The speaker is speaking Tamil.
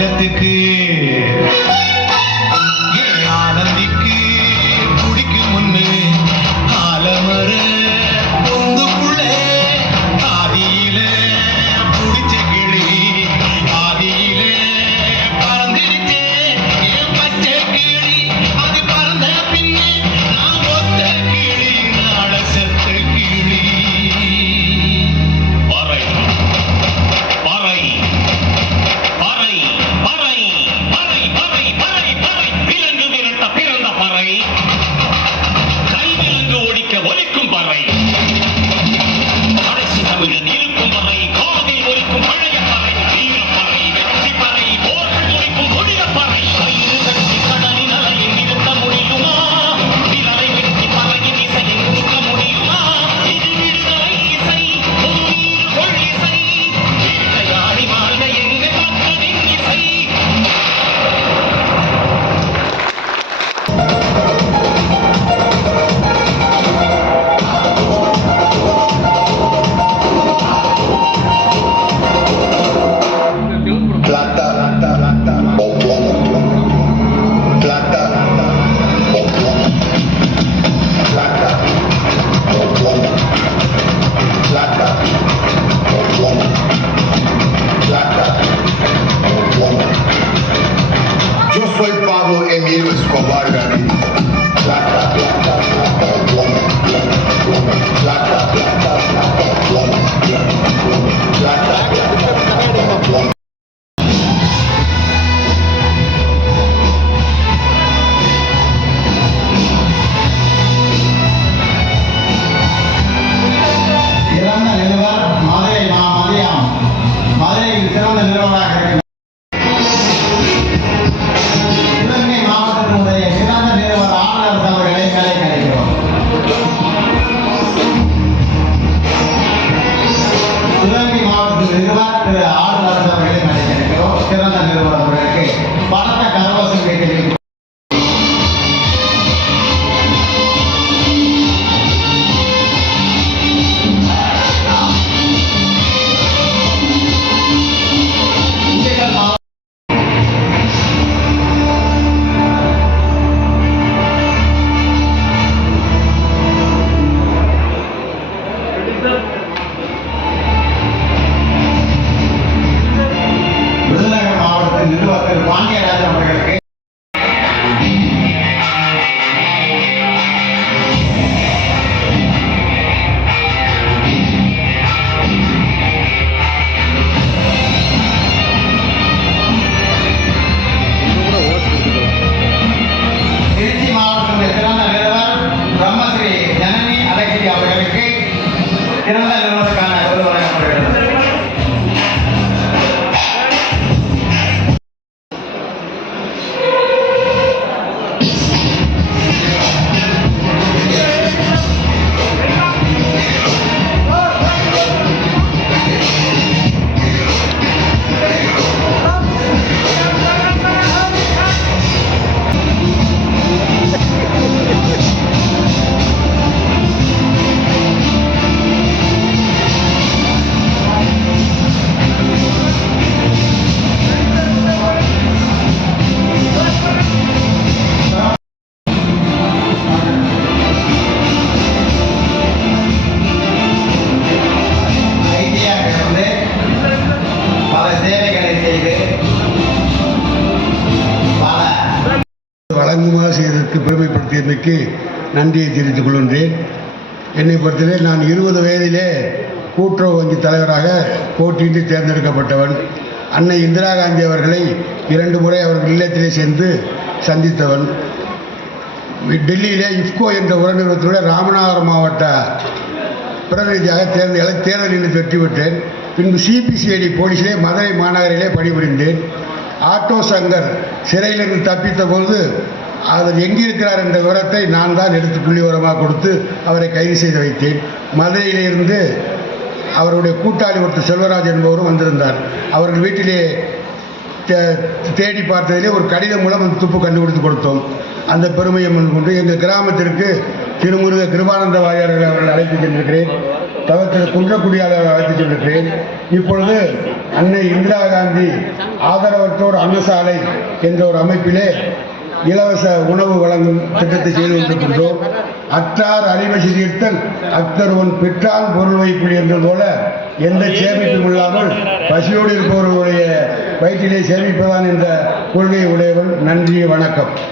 நேரத்துக்கு ஆனந்திக்கு குடிக்கும் முன்னு ஆலமர பொந்துக்குள்ள ஆதியில புடிச்ச கிளி ஆதியில பறந்திருச்சே என் பச்சை கிளி அது பறந்த பின்னே நான் ஒத்த கிளி நாட செத்த கிளி பறை பறை பறை பறை பறை பறை பறை பறை விலங்கு விரட்ட பிறந்த பறை கைவிலங்கு ஒடிக்க ஒலிக்கும் பறை கடைசி தமிழன் இருக்கும் பறை காதில் ஒலிக்கும் பழைய பறை வீரப்பறை வெற்றி பறை போர்கள் ஒலிக்கும் கொடிய பறை கயிறு கட்டி கடலின் அலையை நிறுத்த முடியுமா விரலை வெட்டி பறையின் இசையை நிறுத்த முடியுமா இது விடுதலை இசை உயிர் கொள்ளிசை வேட்டையாடி வாழ்க எங்கள் மக்களின் இசை Plata, o plomo. Plata, o plomo. Plata, o plomo. Plata, o plomo. Plata, o plomo. Yo soy Pablo Emilio Escobar Gaviria. Plata, plata, plata, o plomo. Plata, plomo. Plata, plata, plata, o plomo. Plata, plomo. Plata, plata, plata, o plomo. சிறந்த நிறுவனர் மதுரை மதியம் மதுரையில் சிறந்த நிறுவனராக இருக்கிறார். சிவகங்கை மாவட்டத்தினுடைய சிறந்த நிறுவனர் ஆளுநர் அவர்களை மேலே கிடைக்கிறோம். சிவகங்கை மாவட்டத்தில் நிறுவனர் திரு ஆளுநர் அவர்களை மேலே கிடைக்கிறோம். சிறந்த நிறுவனர் அவர்களுக்கு பணத்தை கரவசம் வைக்கிறீர்கள். விருதுநகர் மாவட்டத்தின் நிர்வாகத்தில் பாண்டியராஜன் அவர்களுக்கு திருச்சி மாவட்டத்தின் சிறந்த நிறுவனர் பிரம்மஸ்ரீ ஜனனி அழகிரி அவர்களுக்கு சிறந்த நிறுவனத்துக்கான விருது வழங்கப்படுகிறது. ஐடியாக இருந்து பல சேவைகளை செய்து பல வழங்குமாறு செய்ததற்கு பெருமைப்படுத்தியமைக்கு நன்றியை தெரிவித்துக் கொள்கின்றேன். என்னை பொறுத்தவரை நான் 20 வயதிலே கூட்டுறவு வங்கி தலைவராக போட்டியிட்டு தேர்ந்தெடுக்கப்பட்டவன். அன்னை இந்திரா காந்தி அவர்களை 2 முறை அவர்கள் இல்லத்திலே சென்று சந்தித்தவன். டெல்லியிலே இஃப்கோ என்ற உரநிறுவனத்துடைய ராமநாதபுரம் மாவட்ட பிரதிநிதியாக தேர்தலில் வெற்றி பெற்றேன். பின்பு சிபிசிஐடி போலீஸிலே மதுரை மாநகரிலே பணிபுரிந்தேன். ஆட்டோ சங்கர் சிறையிலிருந்து தப்பித்த போது அவர் எங்கிருக்கிறார் என்ற விவரத்தை நான் தான் எடுத்து புள்ளி விவரமாக கொடுத்து அவரை கைது செய்து வைத்தேன். மதுரையிலிருந்து அவருடைய கூட்டாளி ஒருத்தர் செல்வராஜ் என்பவரும் வந்திருந்தார். அவர்கள் வீட்டிலே தேடி பார்த்ததிலே ஒரு கடிதம் மூலம் அந்த துப்பு கண்டுபிடித்து கொடுத்தோம். அந்த பெருமையை கொண்டு எங்கள் கிராமத்திற்கு திருமுருக கிருபானந்த வாரியார்கள் அவர்கள் அழைத்து சென்றிருக்கிறேன். தவத்திற்கு குன்றக்குடியாளர் அழைத்து சென்றிருக்கிறேன். இப்பொழுது அன்னை இந்திரா காந்தி ஆதரவற்றோர் அன்னசாலை என்ற ஒரு அமைப்பிலே இலவச உணவு வழங்கும் திட்டத்தை செய்து கொண்டிருக்கின்றோம். அற்றார் அழிவசி தீர்த்தல் அத்தருவன் பெற்றான் பொருள் வைப்பில் என்பது போல எந்த சேமிப்பும் இல்லாமல் பசியோடு இருப்பவர்களுடைய வயிற்றிலே சேமிப்பதான் என்ற கொள்கை உடையவன். நன்றி, வணக்கம்.